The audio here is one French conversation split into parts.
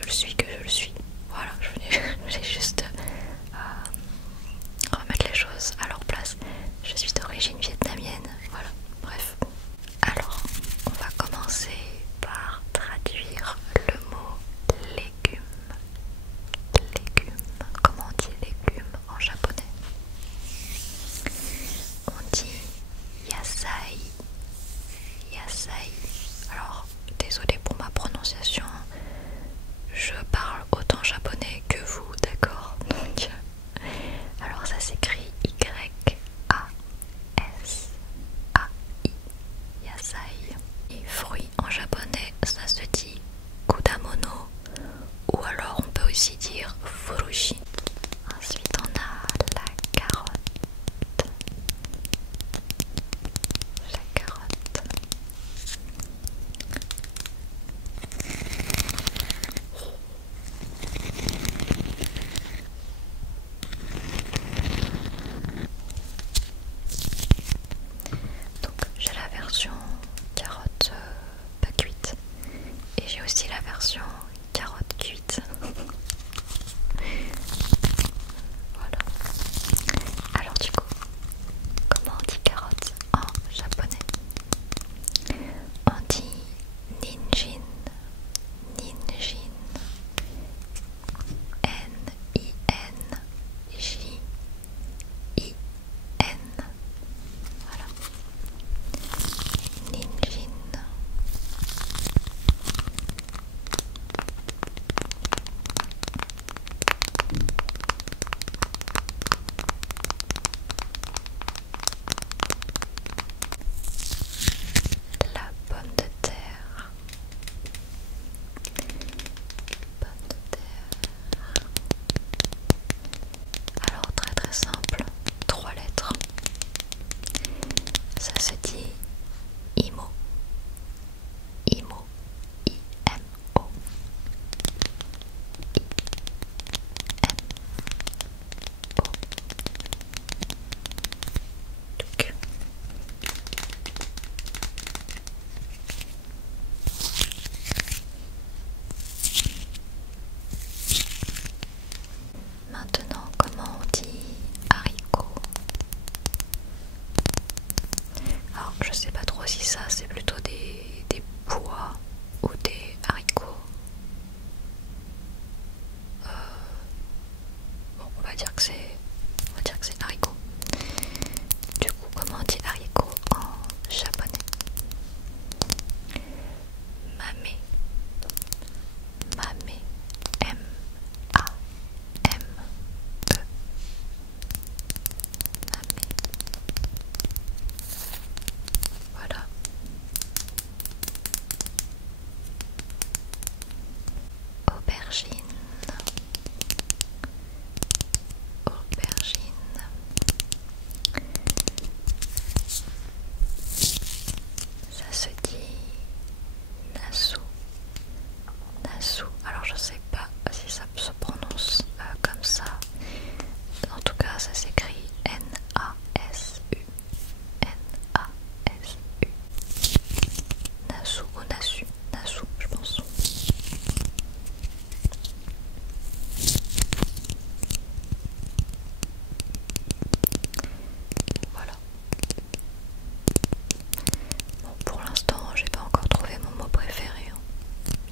je le suis, que je le suis. Voilà, je voulais juste remettre les choses à leur place. Je suis d'origine vietnamienne, voilà, bref. Alors, on va commencer par traduire le mot légumes. Légumes, comment on dit légumes en japonais? On dit yasai. Yasai. Alors, désolé pour ma prononciation, je parle autant japonais que vous, d'accord? Donc, alors ça s'écrit Y-A-S-A-I, yasai. Et fruits en japonais, ça se dit kudamono, ou alors on peut aussi dire furushi. Ensuite on a la carotte. La carotte. Donc j'ai la version carotte pas cuite et j'ai aussi la version carotte cuite. Voilà. Alors du coup, comment on dit carotte en japonais? On dit ninjin. Ninjin. N-I-N-J-I-N. Voilà. Ninjin. La pomme de terre. Pomme de terre. Alors très très simple, 3 lettres. Ça se dit Imo. Imo. I-M-O. I-M-O. Donc. Maintenant, comment on dit haricot? Alors, je sais pas trop si ça c'est plutôt des pois ou des haricots. Bon, on va dire que c'est haricot. Du coup, comment on dit haricot en japonais? Mame. Mame. M-A-M-E. Mame. Voilà. Aubergine. Aubergine. Ça se dit nasu. Nasu. Alors je sais pas si ça se prononce comme ça. En tout cas, ça s'écrit N-A-S-U. N-A-S-U. Nasu ou Nasu. Nasu, je pense. Voilà. Bon, pour l'instant, j'ai pas encore trouvé mon mot préféré.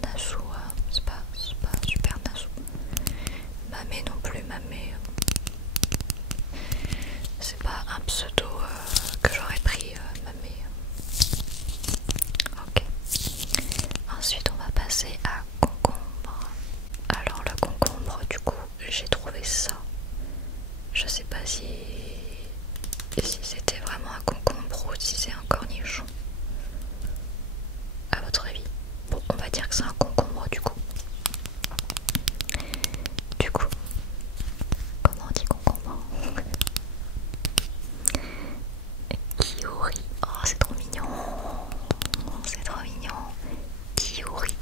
Nasu, c'est pas super Nasu. Mamé non plus, Mamé. C'est pas un pseudo que j'aurais pris, Mamé. Ok. Ensuite, on va passer à concombre. Alors, le concombre, du coup, j'ai trouvé ça. Je sais pas si c'était vraiment un concombre ou si c'est un cornichon. À votre avis? Bon, on va dire que c'est un concombre du coup. Du coup, comment on dit concombre? Kiori. Oh, c'est trop mignon. C'est trop mignon. Kiori.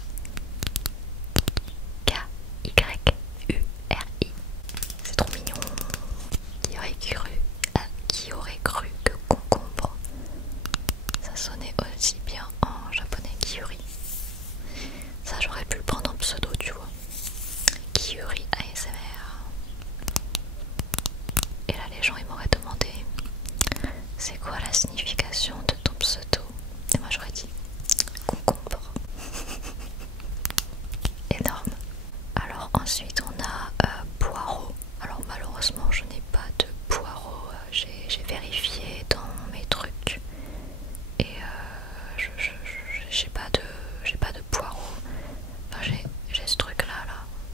K-Y-U-R-I. C'est trop mignon. Qui aurait cru que concombre Ensuite on a poireaux. Alors malheureusement je n'ai pas de poireaux, j'ai vérifié dans mes trucs et j'ai pas de poireaux. Enfin j'ai ce truc là,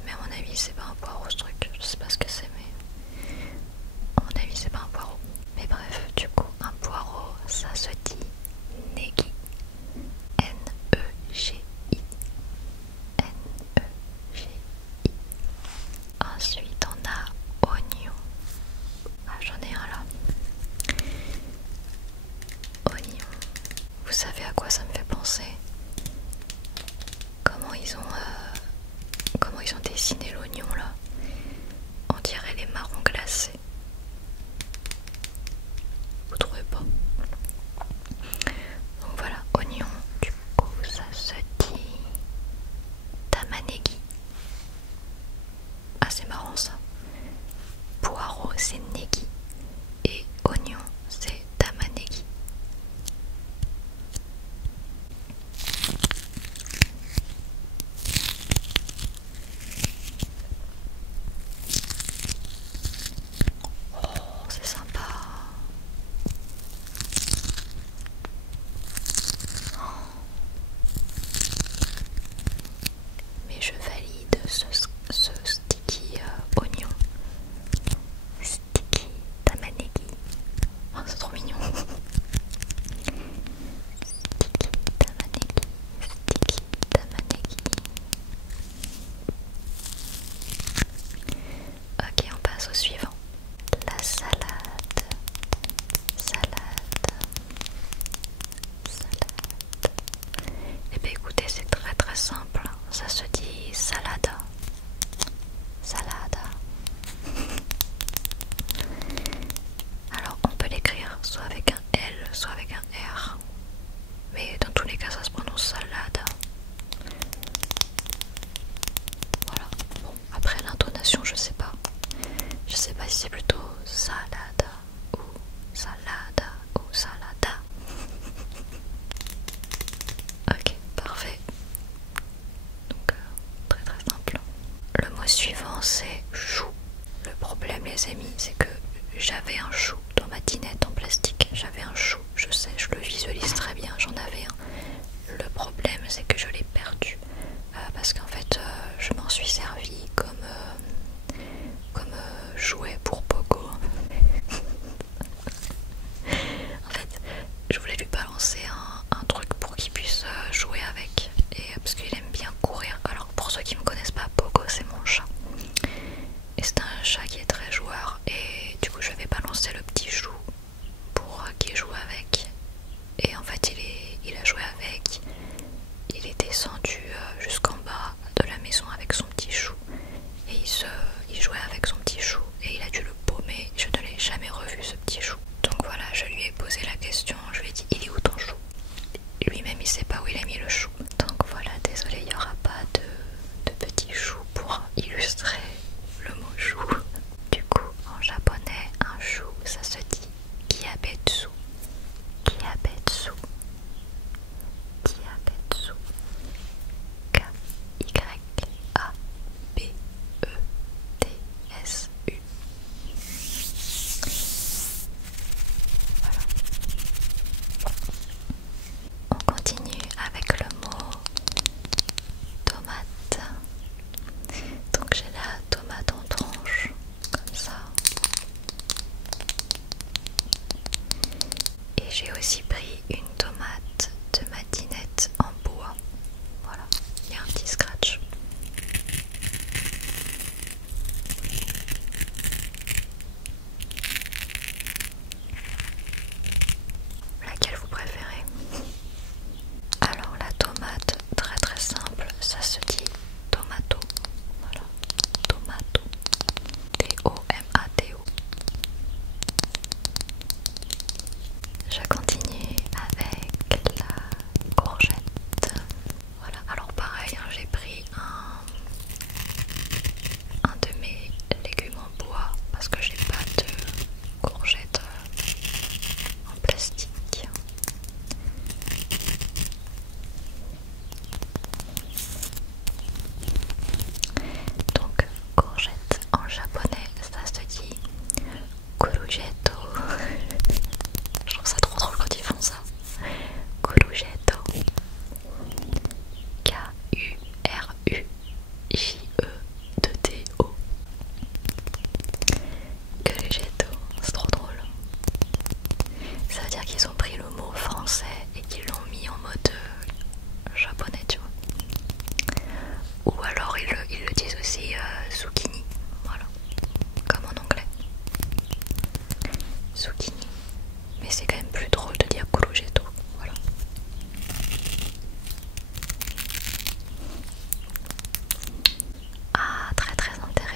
mais à mon avis c'est pas un poireau ce truc, je sais pas ce que c'est mais à mon avis c'est pas un poireau. Mais bref, du coup un poireau ça se dit negi, N-E-G-I, N-E-G-I. Ensuite on a oignon. Ah j'en ai un là. Oignon. Vous savez à quoi ça me fait penser? Comment ils ont dessiné l'oignon là? On dirait les marrons glacés. Vous trouvez pas? Donc voilà, oignon, du coup ça se dit tamanegi. Ah c'est marrant ça. Poireau c'est negi et oignon c'est tamanegi. Oh c'est sympa. Mais je valide ce sticky oignon. Sticky tamanegi. Oh, c'est trop mignon. Sticky tamanegi. Sticky tamanegi. Ok, on passe au suivant. La salade. Salade. Salade. Et bien écoutez, c'est très très simple. Ça se dit salada. Salada. Alors on peut l'écrire soit avec un L, soit avec un R. Mais dans tous les cas ça se prononce salade. Voilà. Bon, après l'intonation je sais pas. Je sais pas si c'est plutôt salada ou salada ou salada. Ok, parfait. Donc très très simple. Le mot suivant c'est chou. Le problème les amis c'est que j'avais un chou dans ma dinette en plastique. J'avais un chou, je sais, je le visualise très bien, j'en avais un. Le problème c'est que je l'ai perdu parce qu'en fait je m'en suis servi comme jouet pour Pogo. En fait je voulais lui balancer un truc pour qu'il puisse jouer avec et parce qu'il aime bien courir. Alors pour ceux qui me connaissent pas, Pogo c'est mon chat et c'est un chat qui est très joueur et du coup je vais balancer le petit chou pour qu'il joue avec et en fait il a joué avec, il est descendu jusqu'en bas de la maison avec son petit chou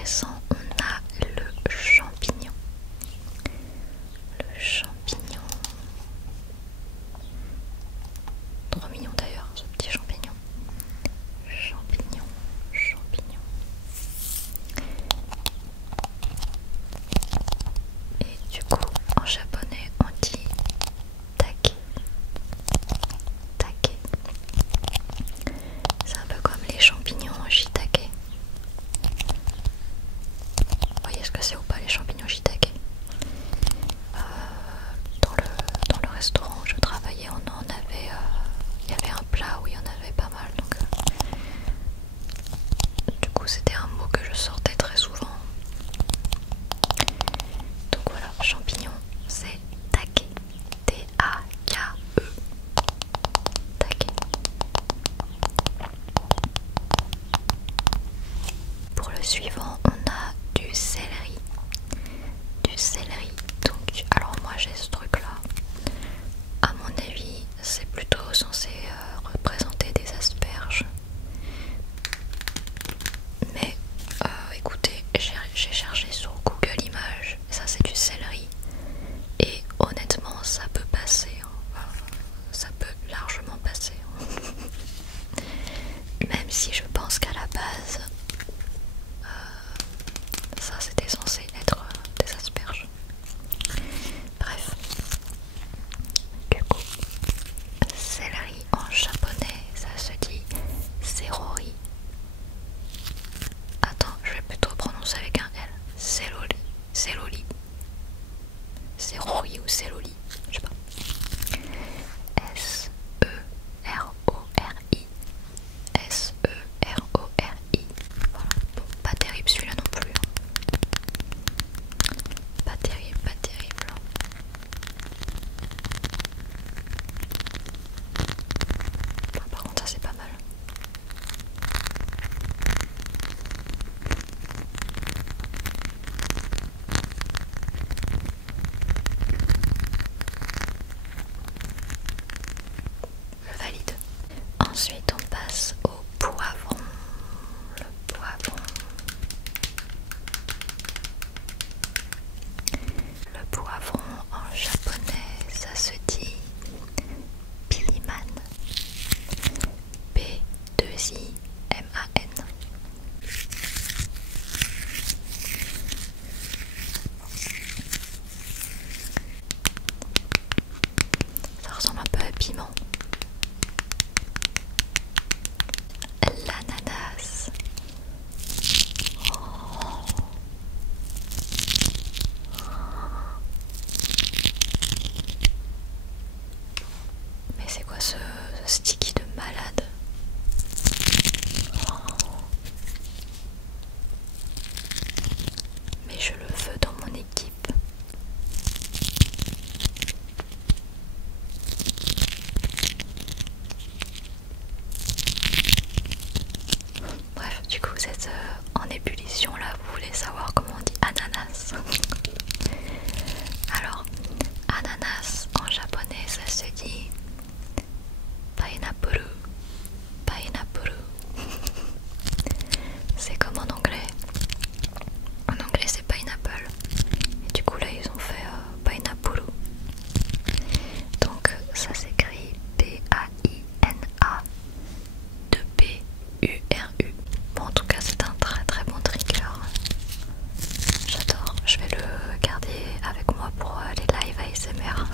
intéressant, on a le champignon. Le champignon. Trop mignon d'ailleurs, ce petit champignon. Champignon, champignon. Et du coup, en japonais, on dit take. Take. C'est un peu comme les champignons shiitake. Vous voyez ce que c'est ou pas les champignons shiitake? Dans le restaurant où je travaillais, on en avait, il y avait un plat où il y en avait pas mal, donc du coup c'était un mot que je sortais très souvent. Donc voilà, champignon, c'est take, T-A-K-E, take. Pour le suivant, on a du céleri. Du céleri. Donc, alors moi j'ai ce truc là. À mon avis, c'est plutôt censé représenter des asperges. Mais écoutez, j'ai cherché sur Google Images. Ça c'est du céleri. Et honnêtement, ça peut passer. Enfin, ça peut largement passer. Même si je pense qu'à la base, ça c'était censé être des asperges. Bref. Du coup, céleri en japonais, ça se dit cérori. Attends, je vais plutôt prononcer avec un L. Céloli. Céloli. Cérori ou céloli. Je sais pas. S-E-R-O-R-I. S-E-R-O-R-I. Voilà. Bon, pas terrible celui-là non plus. Pas terrible, pas terrible. Bon, par contre, ça c'est pas mal. Je valide. Ensuite, on passe au poivron. Le poivron. Le poivron en japonais, ça se dit piliman. P-2-I-M-A-N. Ça ressemble un peu à piment. L'ananas. Mais c'est quoi ce sticky de malade? Mais je le veux dans mon équipe. Bref, du coup vous êtes en ébullition là, vous voulez savoir comment on dit ananas. Alors, ananas en japonais ça se dit pineapple. Pineapple. C'est comme en anglais. En anglais c'est pineapple. Et du coup là ils ont fait pineapple. Donc ça s'écrit P-A-I-N-A-2-P-U-R-U. Bon en tout cas c'est un très très bon trigger. J'adore. Je vais le garder avec moi pour les lives ASMR.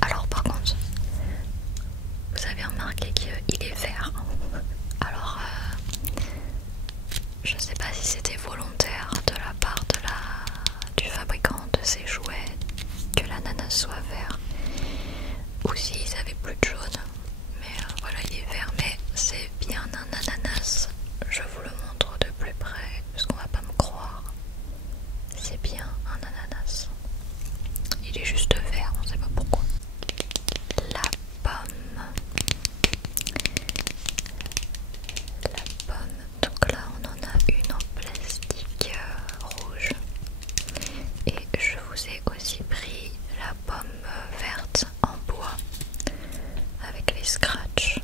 Alors par contre, vous avez remarqué qu'il est vert. Alors je sais pas si c'était volontaire de la part du fabricant de ces jouets que l'ananas soit vert ou s'ils avaient plus de jaune. Mais voilà, il est vert, mais c'est bien un ananas. Je vous le montre de plus près parce qu'on va pas me croire. C'est bien un ananas. Il est juste vert, on sait pas pourquoi. La pomme. La pomme. Donc là on en a une en plastique rouge. Et je vous ai aussi pris la pomme verte en bois avec les scratchs.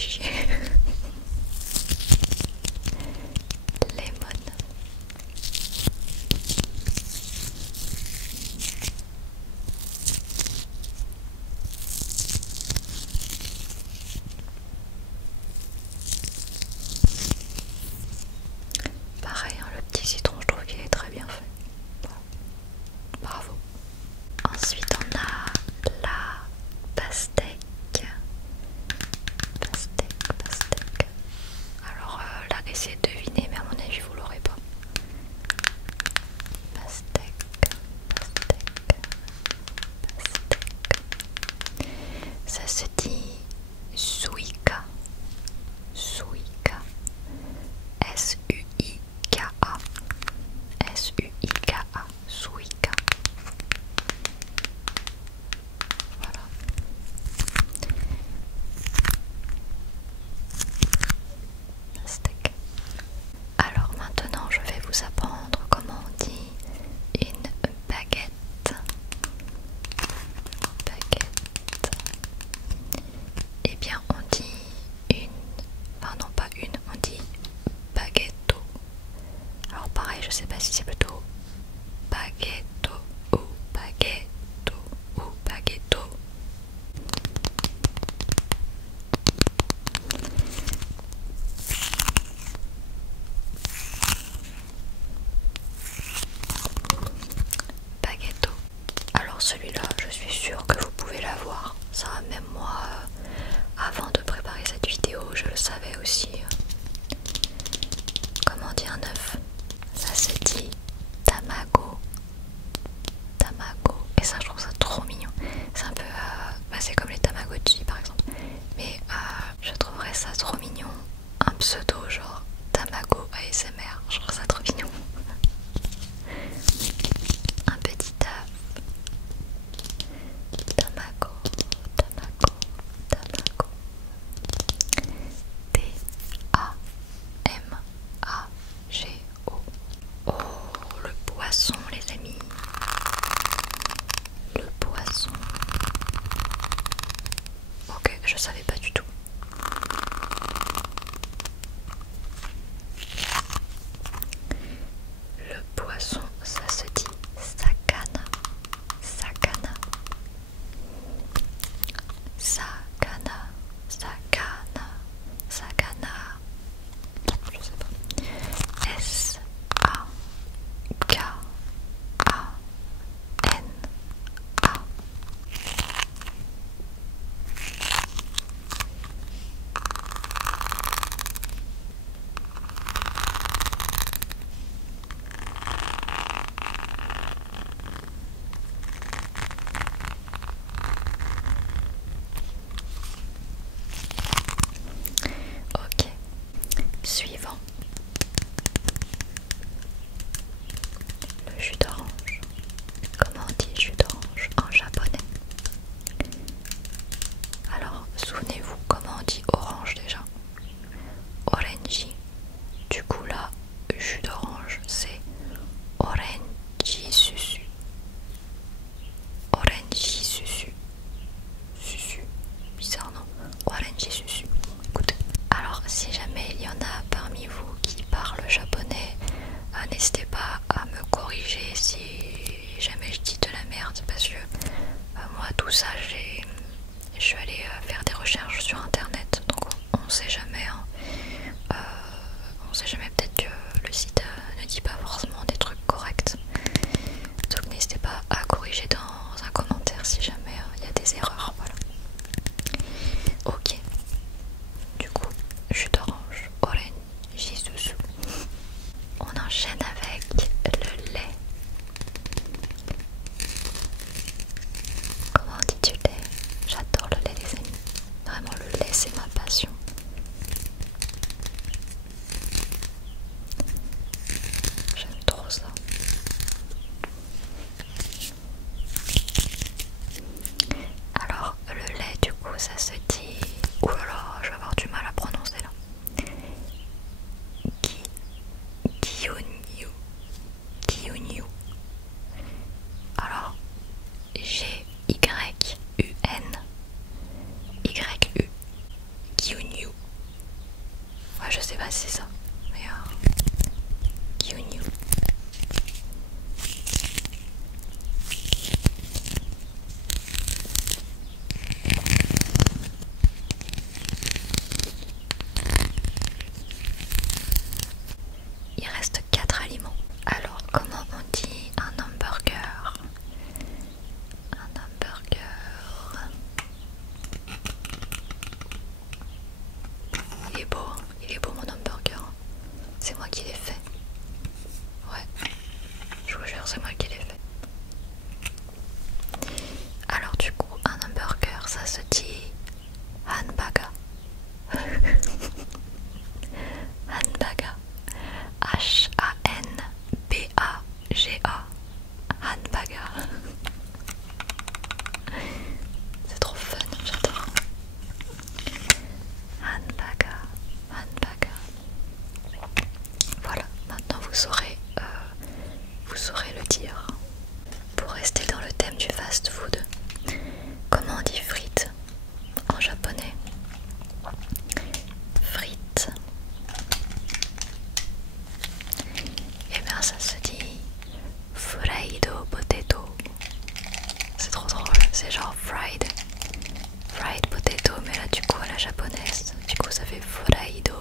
chier. Lemon. Pareil, hein, le petit citron, je trouve qu'il est très bien fait. Bravo. Ensuite, on a la pastèque. Pastèque. Alors là, essayez de deviner, mais à mon avis, vous l'aurez pas. Pastèque. Ça se dit Suika. Suika. S-U-I-K-A. S-U-I-K-A. Suika. Voilà. Steak. Alors maintenant, je vais vous apprendre comment on dit une baguette. Baguette. Eh bien, on dit une. Enfin, non, pas une, on dit baguetto. Alors, pareil, je sais pas si c'est plutôt baguetto ou baguetto ou baguetto. Baguetto. Alors celui-là, je suis sûre que vous pouvez l'avoir. Ça, même moi, avant de préparer cette vidéo, je le savais aussi. Comment dire neuf? Ça se dit tamago. Tamago. Et ça, je trouve ça trop mignon. C'est un peu... c'est comme les Tamagotchi par exemple. Mais je trouverais ça trop mignon. Un pseudo genre Tamago ASMR. Je trouve ça trop mignon. Un petit taf. Tamago. Tamago. Tamago. T-A-M-A-G-O. Oh, le poisson, les amis. Le poisson. Ok, je savais pas du tout. japonaises. Du coup, ça fait Foraido